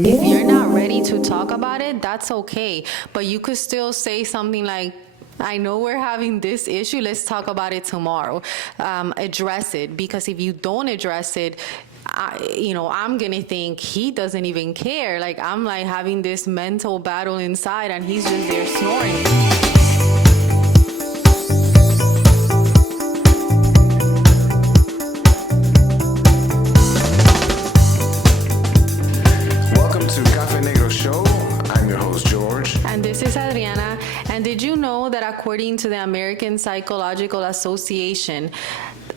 If you're not ready to talk about it, that's okay. But you could still say something like, I know we're having this issue. Let's talk about it tomorrow. Address it, because if you don't address it, I'm gonna think he doesn't even care. Like I'm like having this mental battle inside, and he's just there snoring. Welcome to Cafe Negro Show. I'm your host, George. And this is Adriana. And did you know that according to the American Psychological Association,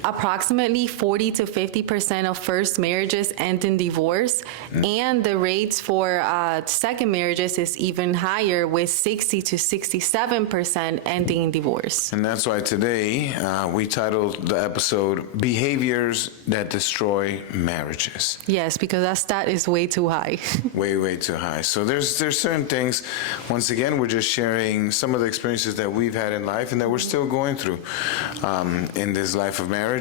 approximately 40 to 50% of first marriages end in divorce, and the rates for second marriages is even higher, with 60 to 67% ending in divorce. And that's why today we titled the episode Behaviors That Destroy Marriages. Yes, because that stat is way too high. Way too high. So there's certain things. Once again, we're just sharing some of the experiences that we've had in life and that we're still going through in this life of marriage.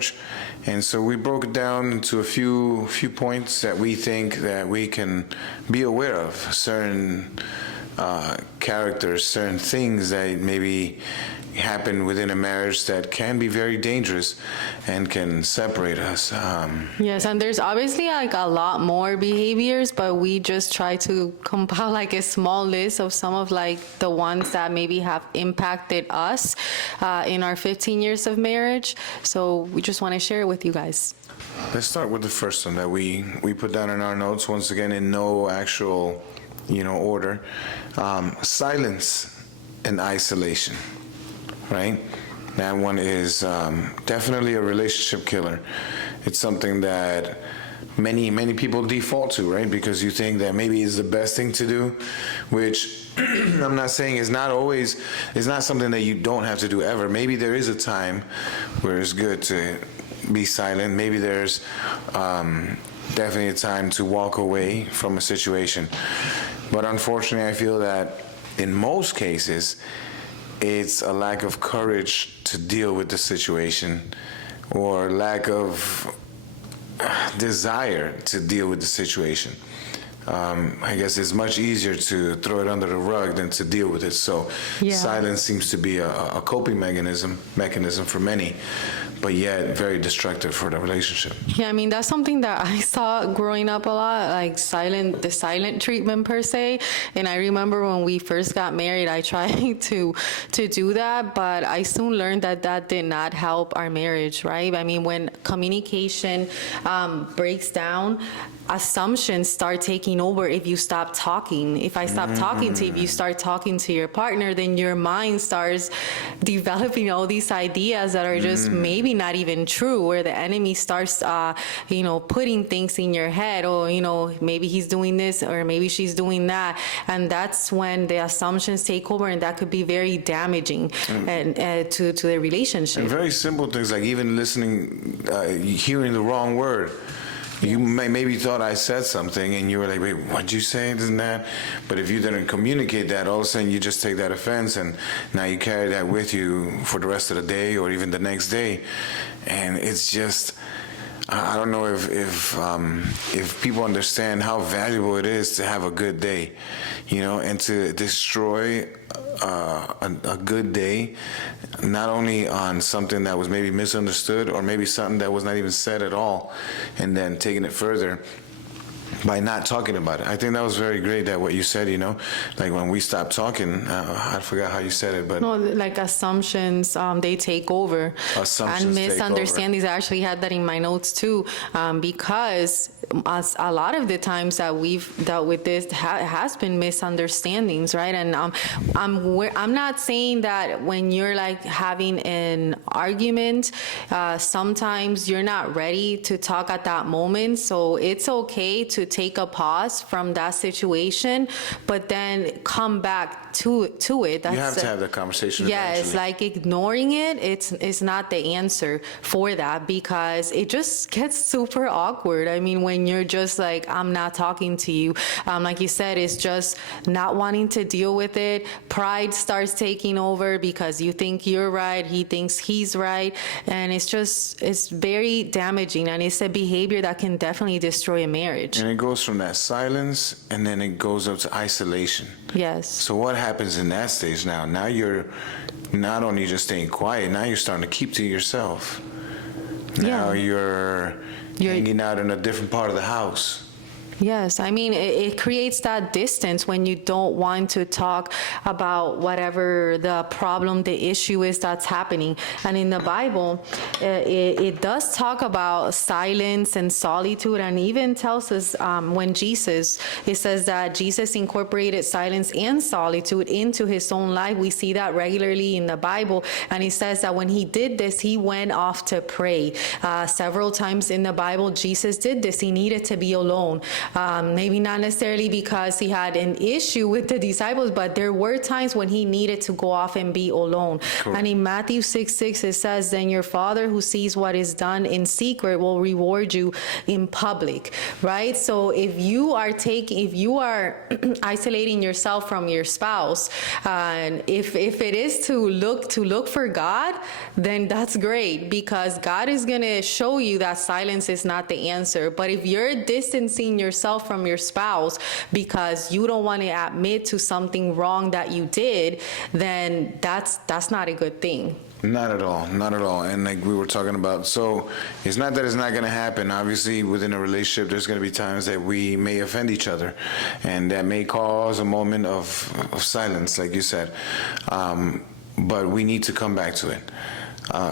And so we broke it down into a few points that we think that we can be aware of, certain characters, certain things that maybe happen within a marriage that can be very dangerous and can separate us. Yes, and there's obviously like a lot more behaviors, but we just try to compile like a small list of some of like the ones that maybe have impacted us in our 15 years of marriage. So we just want to share it with you guys. Let's start with the first one that we put down in our notes, once again in no actual order. Silence and isolation. Right? That one is definitely a relationship killer. It's something that many people default to, right? Because you think that maybe it's the best thing to do, which I'm not saying is not always, it's not something that you don't have to do ever. Maybe there is a time where it's good to be silent. Maybe there's definitely a time to walk away from a situation. But unfortunately, I feel that in most cases, it's a lack of courage to deal with the situation, or lack of desire to deal with the situation. I guess it's much easier to throw it under the rug than to deal with it. So silence seems to be a coping mechanism for many, but yet very destructive for the relationship. Yeah, I mean, that's something that I saw growing up a lot, like the silent treatment per se. And I remember when we first got married, I tried to do that, but I soon learned that did not help our marriage, right? I mean, when communication breaks down, assumptions start taking over if you stop talking. If I stop talking to you, if you start talking to your partner, then your mind starts developing all these ideas that are just maybe not even true, where the enemy starts, putting things in your head. Oh, maybe he's doing this, or maybe she's doing that. And that's when the assumptions take over, and that could be very damaging and to the relationship. And very simple things like even listening, hearing the wrong word. You maybe thought I said something and you were like, wait, what'd you say? This and that. But if you didn't communicate that, all of a sudden you just take that offense, and now you carry that with you for the rest of the day or even the next day. And it's just, I don't know if people understand how valuable it is to have a good day, and to destroy a good day, not only on something that was maybe misunderstood or maybe something that was not even said at all, and then taking it further by not talking about it. I think that was very great, that what you said, like when we stopped talking, I forgot how you said it, but... No, like assumptions, they take over. Assumptions and misunderstandings. take over. I actually had that in my notes too, because a lot of the times that we've dealt with this has been misunderstandings, right? And I'm not saying that when you're like having an argument, sometimes you're not ready to talk at that moment. So it's okay to take a pause from that situation, but then come back to it. You have to have that conversation. Yes, like ignoring it's not the answer for that, because it just gets super awkward. I mean, when when you're just like, I'm not talking to you. Like you said, it's just not wanting to deal with it. Pride starts taking over because you think you're right, he thinks he's right, and it's very damaging, and it's a behavior that can definitely destroy a marriage. And it goes from that silence, and then it goes up to isolation. Yes. So what happens in that stage now? Now you're not only just staying quiet, now you're starting to keep to yourself. Now you're hanging out in a different part of the house. Yes, I mean, it creates that distance when you don't want to talk about whatever the problem, the issue is that's happening. And in the Bible, it does talk about silence and solitude, and even tells us when it says that Jesus incorporated silence and solitude into his own life. We see that regularly in the Bible. And it says that when he did this, he went off to pray. Several times in the Bible, Jesus did this. He needed to be alone. Maybe not necessarily because he had an issue with the disciples, but there were times when he needed to go off and be alone. Cool. And in Matthew 6:6, it says, then your Father who sees what is done in secret will reward you in public, right? So if you are isolating yourself from your spouse, and if it is to look for God, then that's great, because God is going to show you that silence is not the answer. But if you're distancing yourself from your spouse because you don't want to admit to something wrong that you did, then that's not a good thing. Not at all, not at all. And like we were talking about, so it's not that it's not going to happen. Obviously, within a relationship, there's going to be times that we may offend each other, and that may cause a moment of silence, like you said. But we need to come back to it.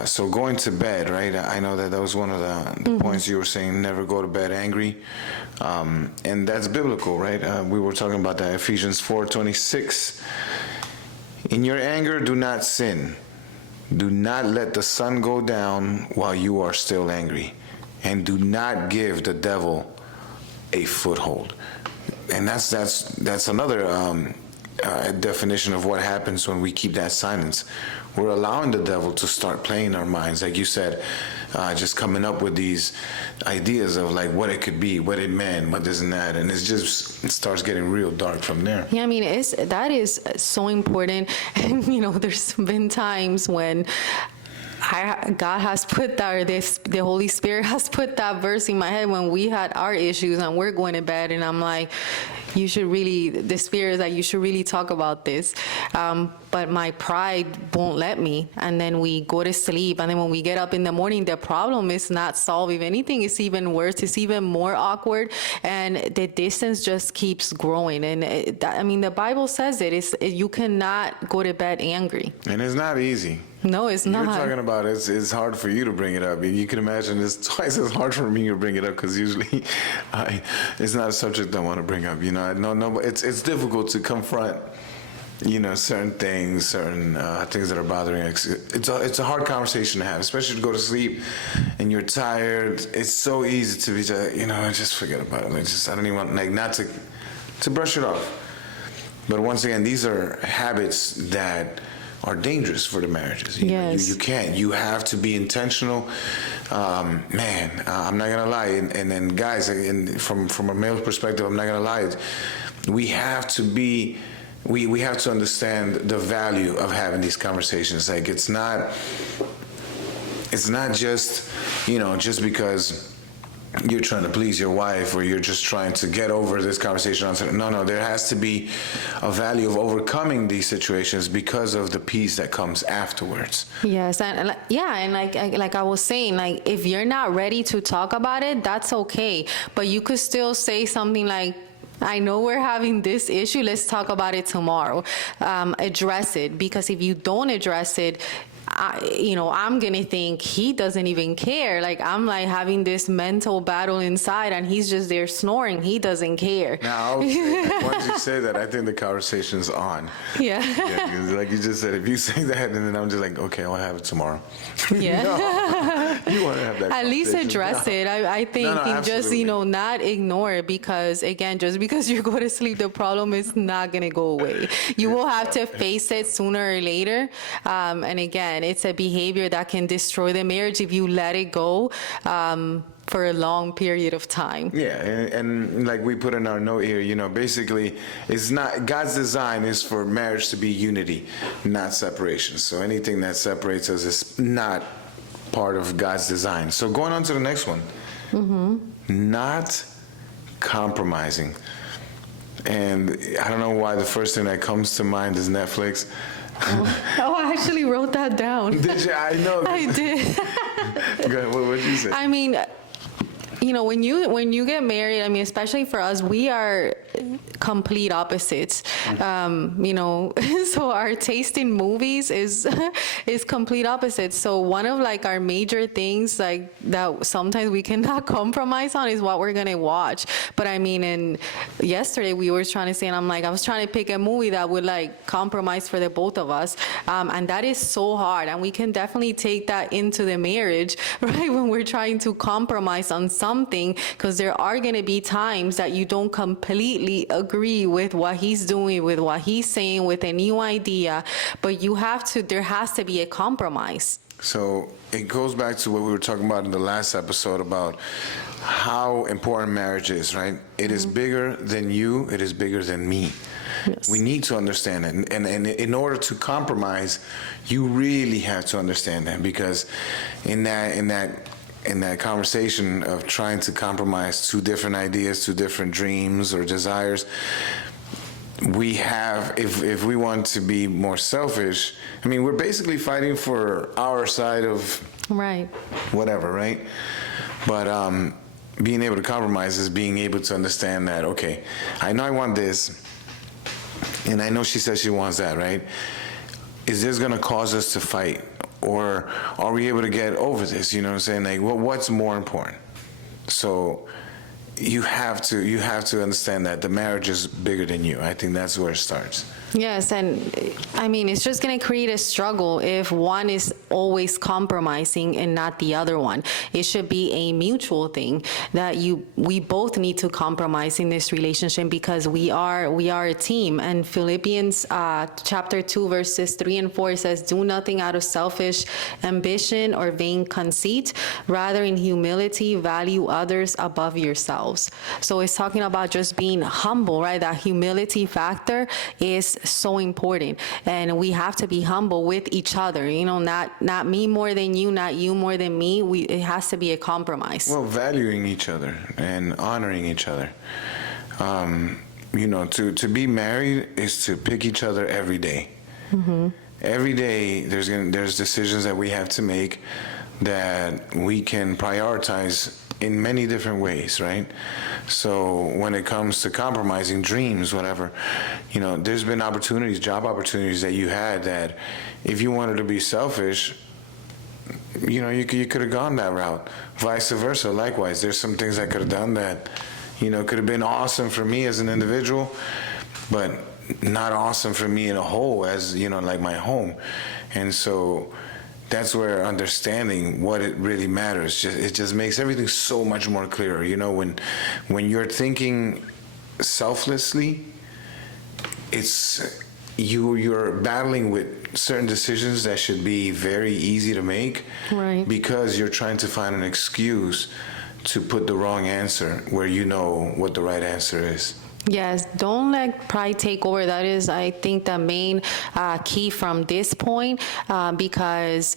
So going to bed, right? I know that was one of the points you were saying, never go to bed angry. And that's biblical, right? We were talking about that, Ephesians 4:26. In your anger, do not sin. Do not let the sun go down while you are still angry. And do not give the devil a foothold. And that's another definition of what happens when we keep that silence. We're allowing the devil to start playing our minds, like you said, just coming up with these ideas of like what it could be, what it meant, what this and that, and it starts getting real dark from there. Yeah, I mean, that is so important, and there's been times when God has put the Holy Spirit has put that verse in my head when we had our issues and we're going to bed, and I'm like, the Spirit is like, you should really talk about this. But my pride won't let me. And then we go to sleep. And then when we get up in the morning, the problem is not solved. If anything, it's even worse. It's even more awkward. And the distance just keeps growing. And the Bible says you cannot go to bed angry. And it's not easy. No, it's not. You're talking about it's hard for you to bring it up. You can imagine it's twice as hard for me to bring it up, because usually it's not a subject I want to bring up. No, it's difficult to confront, certain things that are bothering us. It's a hard conversation to have, especially to go to sleep and you're tired. It's so easy to be, just forget about it. I don't even want, not to brush it off. But once again, these are habits that are dangerous for the marriages. Yes. You can't. You have to be intentional. I'm not gonna lie. And then guys, from a male perspective, I'm not gonna lie. We have to be. We have to understand the value of having these conversations. Like it's not just just because you're trying to please your wife or you're just trying to get over this conversation. No, there has to be a value of overcoming these situations because of the peace that comes afterwards. Yes, and like I was saying, like if you're not ready to talk about it, that's okay. But you could still say something like, I know we're having this issue, let's talk about it tomorrow. Address it, because if you don't address it, I'm gonna think he doesn't even care. Like I'm like having this mental battle inside, and he's just there snoring. He doesn't care. Now, once you say that, I think the conversation's on. Yeah. Like you just said, if you say that, and then I'm just like, okay, I'll have it tomorrow. Yeah. No, you want to have that. At least address it. I think just not ignore it, because again, just because you go to sleep, the problem is not gonna go away. You will have to face it sooner or later. And again, it's a behavior that can destroy the marriage if you let it go. for a long period of time. Yeah, and like we put in our note here, basically, it's not, God's design is for marriage to be unity, not separation. So anything that separates us is not part of God's design. So going on to the next one, not compromising. And I don't know why the first thing that comes to mind is Netflix. Oh, I actually wrote that down. Did you? I know. I did. Go ahead, what did you say? I mean, when you get married, I mean, especially for us, we are complete opposites. So our taste in movies is complete opposites. So one of like our major things like that sometimes we cannot compromise on is what we're gonna watch. But I mean, and yesterday we were trying to say, and I was trying to pick a movie that would like compromise for the both of us, and that is so hard. And we can definitely take that into the marriage, right? When we're trying to compromise on something, because there are gonna be times that you don't completely agree with what he's doing, with what he's saying, with a new idea, but there has to be a compromise. So it goes back to what we were talking about in the last episode about how important marriage is, right? It is bigger than you, it is bigger than me. Yes. We need to understand it. And in order to compromise, you really have to understand that, because in that conversation of trying to compromise two different ideas, two different dreams or desires, we have, if we want to be more selfish, I mean, we're basically fighting for our side of Right. whatever, right? But being able to compromise is being able to understand that, okay, I know I want this, and I know she says she wants that, right? Is this going to cause us to fight? Or are we able to get over this? You know what I'm saying? Like, what's more important? So you have to understand that the marriage is bigger than you. I think that's where it starts. Yes, and I mean, it's just going to create a struggle if one is always compromising and not the other one. It should be a mutual thing that we both need to compromise in this relationship, because we are a team. And Philippians chapter 2 verses 3 and 4 says, "Do nothing out of selfish ambition or vain conceit, rather in humility value others above yourselves." So it's talking about just being humble, right? That humility factor is so important, and we have to be humble with each other, not me more than you, not you more than me. It has to be a compromise. Well, valuing each other and honoring each other. To be married is to pick each other every day. Every day there's decisions that we have to make that we can prioritize in many different ways, right? So when it comes to compromising dreams, whatever, there's been job opportunities that you had that if you wanted to be selfish, you could have gone that route. Vice versa, likewise. There's some things I could have done that, could have been awesome for me as an individual, but not awesome for me in a whole as, like my home. And so that's where understanding what it really matters, it just makes everything so much more clearer. When you're thinking selflessly, it's you're battling with certain decisions that should be very easy to make, right? Because you're trying to find an excuse to put the wrong answer where you know what the right answer is. Yes, don't let pride take over. That is, I think, the main key from this point, because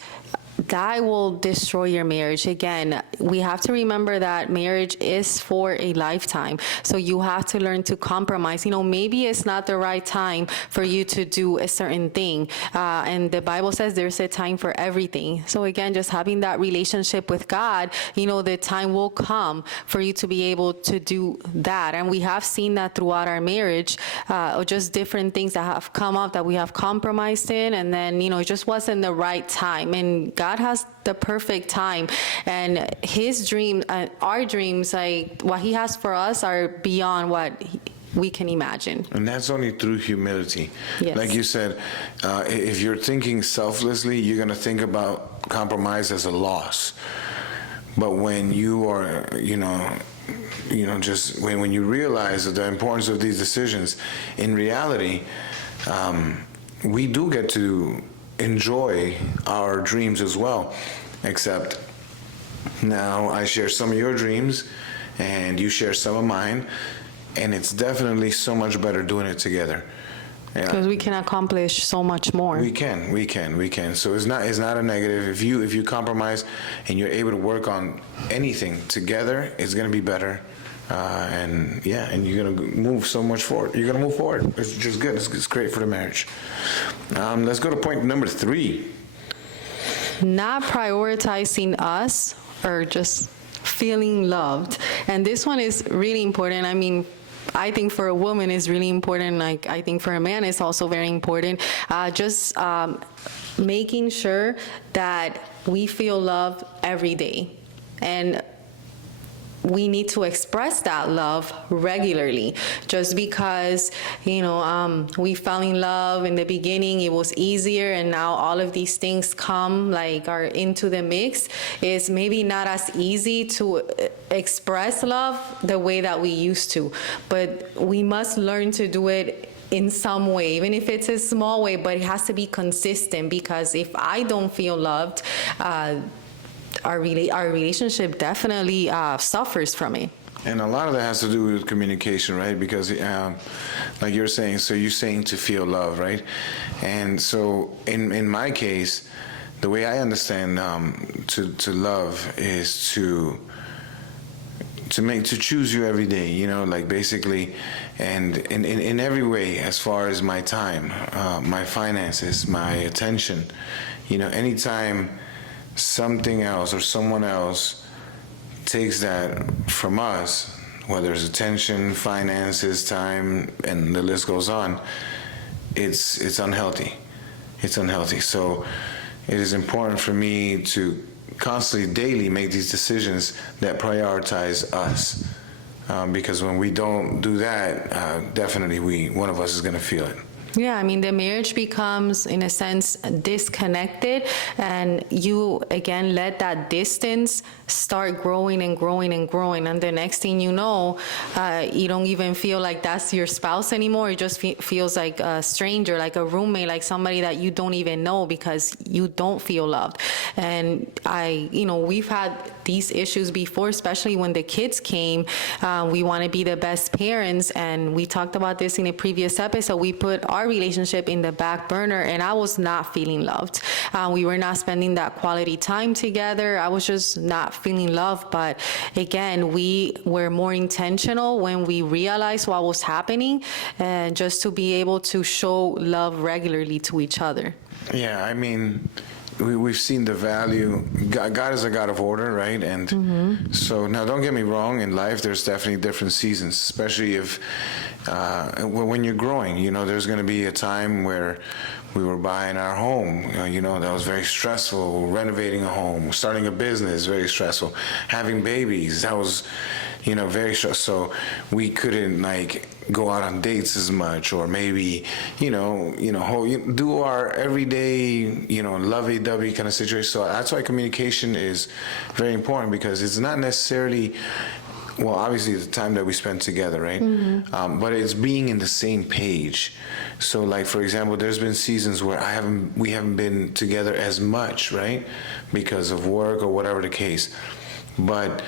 that will destroy your marriage. Again, we have to remember that marriage is for a lifetime. So you have to learn to compromise. Maybe it's not the right time for you to do a certain thing. And the Bible says there's a time for everything. So again, just having that relationship with God, the time will come for you to be able to do that. And we have seen that throughout our marriage, or just different things that have come up that we have compromised in. And then, it just wasn't the right time. And God has the perfect time, and his dream, our dreams, like what he has for us, are beyond what we can imagine. And that's only through humility. Yes. Like you said, if you're thinking selflessly, you're going to think about compromise as a loss. But when you are, just when you realize the importance of these decisions, in reality, we do get to enjoy our dreams as well, except Now I share some of your dreams and you share some of mine, and it's definitely so much better doing it together. Yeah. Because we can accomplish so much more. We can. So it's not a negative. If you compromise and you're able to work on anything together, it's gonna be better. And you're gonna move so much forward. You're gonna move forward. It's just good. It's great for the marriage. Let's go to point number 3. Not prioritizing us or just feeling loved. And this one is really important. I mean, I think for a woman it's really important. Like I think for a man it's also very important. Just making sure that we feel loved every day, and we need to express that love regularly. Just because, we fell in love in the beginning, it was easier, and now all of these things are into the mix, is maybe not as easy to express love the way that we used to. But we must learn to do it in some way, even if it's a small way, but it has to be consistent, because if I don't feel loved, our relationship definitely suffers from it. And a lot of that has to do with communication, right? Because like you're saying, so you're saying to feel love, right? And so in my case, the way I understand to love is to choose you every day, like basically, and in every way, as far as my time, my finances, my attention, anytime something else or someone else takes that from us, whether it's attention, finances, time, and the list goes on, it's unhealthy. It's unhealthy. So it is important for me to constantly, daily make these decisions that prioritize us. Because when we don't do that, definitely one of us is going to feel it. Yeah, I mean, the marriage becomes, in a sense, disconnected, and you, again, let that distance start growing and growing and growing, and the next thing you know, you don't even feel like that's your spouse anymore. It just feels like a stranger, like a roommate, like somebody that you don't even know, because you don't feel loved. And we've had these issues before, especially when the kids came. We want to be the best parents, and we talked about this in a previous episode. We put our relationship in the back burner, and I was not feeling loved. We were not spending that quality time together. I was just not feeling loved. But again, we were more intentional when we realized what was happening, and just to be able to show love regularly to each other. Yeah, I mean, we've seen the value. God is a God of order, right? And so now, don't get me wrong. In life, there's definitely different seasons, especially if when you're growing. There's going to be a time where we were buying our home. That was very stressful. Renovating a home, starting a business, very stressful. Having babies, that was, very stressful. So we couldn't go out on dates as much, or maybe, do our everyday, lovey-dovey kind of situation. So that's why communication is very important, because it's not necessarily, well, obviously the time that we spend together, right? But it's being in the same page. So, for example, there's been seasons where we haven't been together as much, right? Because of work or whatever the case. But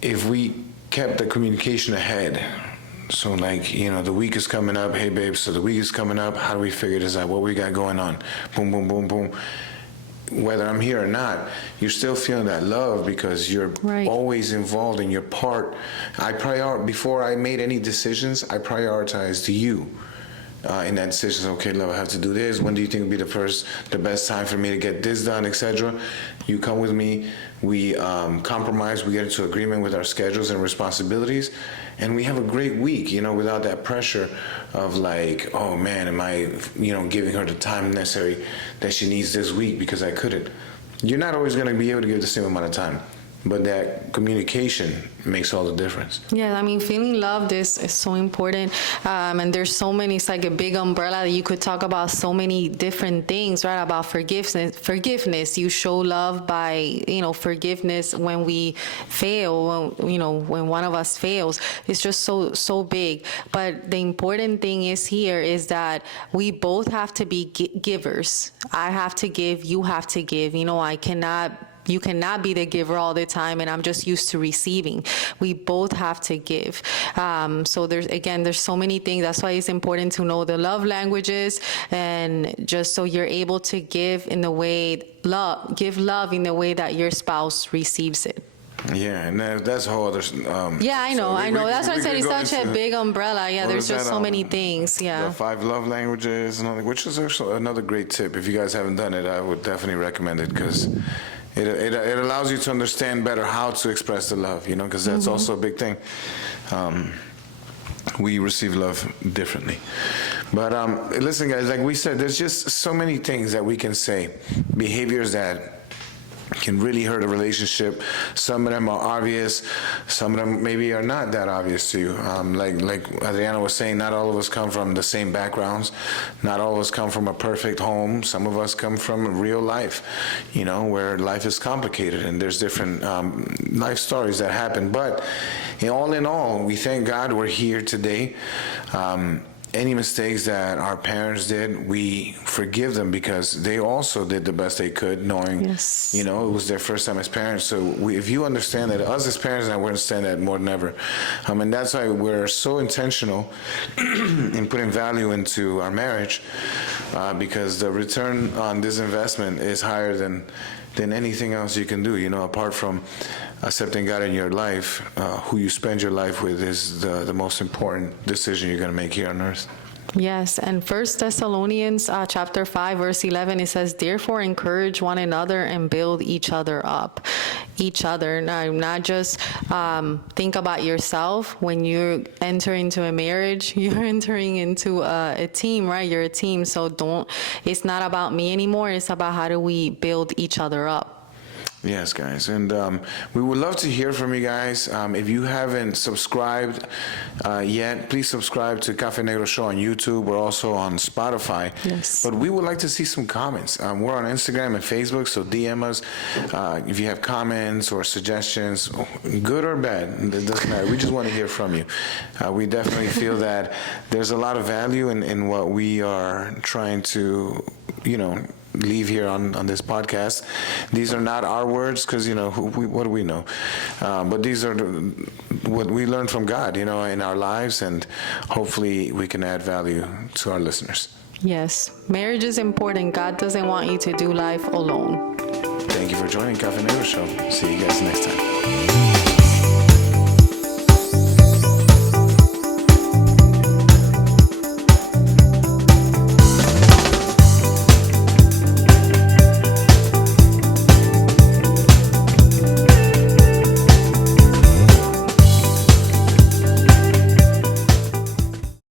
if we kept the communication ahead, so the week is coming up, hey babe, so the week is coming up, how do we figure this out? What we got going on? Boom, boom, boom, boom. Whether I'm here or not, you're still feeling that love, because you're always involved in your part. Before I made any decisions, I prioritized you in that decision. Okay, love, I have to do this. When do you think would be the best time for me to get this done, etc.? You come with me. We compromise. We get into agreement with our schedules and responsibilities, and we have a great week. Without that pressure of oh man, am I giving her the time necessary that she needs this week because I couldn't. You're not always going to be able to give the same amount of time. But that communication makes all the difference. Yeah, I mean, feeling loved is so important. And there's so many, it's like a big umbrella that you could talk about so many different things, right? About forgiveness. You show love by, forgiveness when we fail, when one of us fails. It's just so big. But the important thing is that we both have to be givers. I have to give, you have to give. I cannot you cannot be the giver all the time, and I'm just used to receiving. We both have to give. So there's so many things. That's why it's important to know the love languages, and just so you're able to give in the way give love in the way that your spouse receives it. Yeah, and that's a whole other. Yeah, I know. That's what I said. It's such a big umbrella. Yeah, there's just so many things. Yeah. The 5 love languages, and all that, which is also another great tip. If you guys haven't done it, I would definitely recommend it, because it allows you to understand better how to express the love, because that's also a big thing. We receive love differently. But listen, guys, like we said, there's just so many things that we can say, behaviors that can really hurt a relationship. Some of them are obvious. Some of them maybe are not that obvious to you. Like Adriana was saying, not all of us come from the same backgrounds. Not all of us come from a perfect home. Some of us come from real life, where life is complicated and there's different life stories that happen. But all in all, we thank God we're here today. Any mistakes that our parents did, we forgive them, because they also did the best they could, knowing, Yes. it was their first time as parents. So if you understand that, us as parents, and we understand that more than ever. And that's why we're so intentional in putting value into our marriage, because the return on this investment is higher than anything else you can do, apart from accepting God in your life. Who you spend your life with is the most important decision you're going to make here on earth. Yes, and 1 Thessalonians chapter 5, verse 11, it says, therefore encourage one another and build each other up. Now, not just think about yourself. When you enter into a marriage, you're entering into a team, right? You're a team, so it's not about me anymore. It's about how do we build each other up. Yes, guys, and we would love to hear from you guys. If you haven't subscribed yet, please subscribe to Cafe Negro Show on YouTube. We're also on Spotify. Yes. But we would like to see some comments. We're on Instagram and Facebook, so DM us if you have comments or suggestions, good or bad. It doesn't matter. We just want to hear from you. We definitely feel that there's a lot of value in what we are trying to, leave here on this podcast. These are not our words, because what do we know? But these are what we learned from God, in our lives, and hopefully we can add value to our listeners. Yes, marriage is important. God doesn't want you to do life alone. Thank you for joining Cafe Negro Show. See you guys next time.